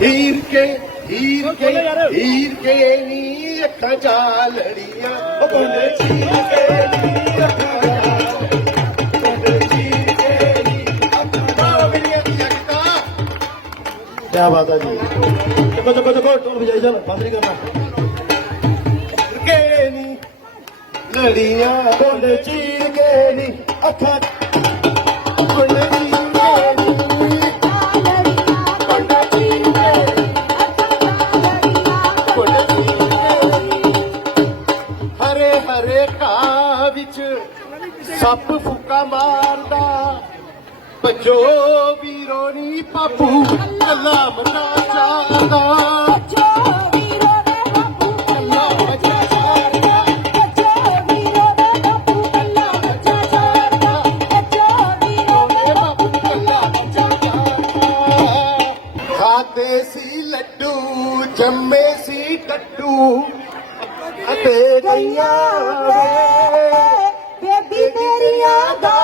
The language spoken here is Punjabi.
ਹੀਰ ਕੇ ਹੀਰ ਕੇ ਹੀਰ ਕੇ ਨੀ ਅੱਖਾਂ ਚਾਲੜੀਆਂ ਉਹ ਕੋਨੇ ਚੀਰ ਕੇ ਨੀ ਅੱਖਾਂ ਚਾਲੜੀਆਂ। ਚੀਰ ਕੇ ਨੀ ਅੱਖਾਂ ਮੇਰੀਆਂ ਜਗਤਾ ਕੀ ਬਾਤ ਹੈ ਜੀ। ਚੁੱਕੋ ਚੁੱਕੋ ਚੁੱਕੋ ਢੋਲ ਵਜਾਈ ਚੱਲ। ਬੰਦ ਨਹੀਂ ਕਰਨਾ। ਕੇ ਨੀ ਲੜੀਆਂ ਕੋਲੇ ਚੀਰ ਕੇ ਨੀ ਅੱਖਾਂ ਹਰੇ ਹਰੇ ਘਾਹ ਵਿੱਚ ਸੱਪ ਫੁੱਕਾ ਮਾਰਦਾ। ਭਜੋ ਵੀਰੋ ਨੀ ਪਾਪੂ ਕੱਲਾ ਚਾਦਾ ਖਾਦੇ ਸੀ ਲੱਡੂ ਜੰਮੇ ਸੀ ਟੱਟੂ ਤੇ ਗਈਆਂ ਵੇ। ਬੇਬੀ ਤੇਰੀਆਂ ਦਾ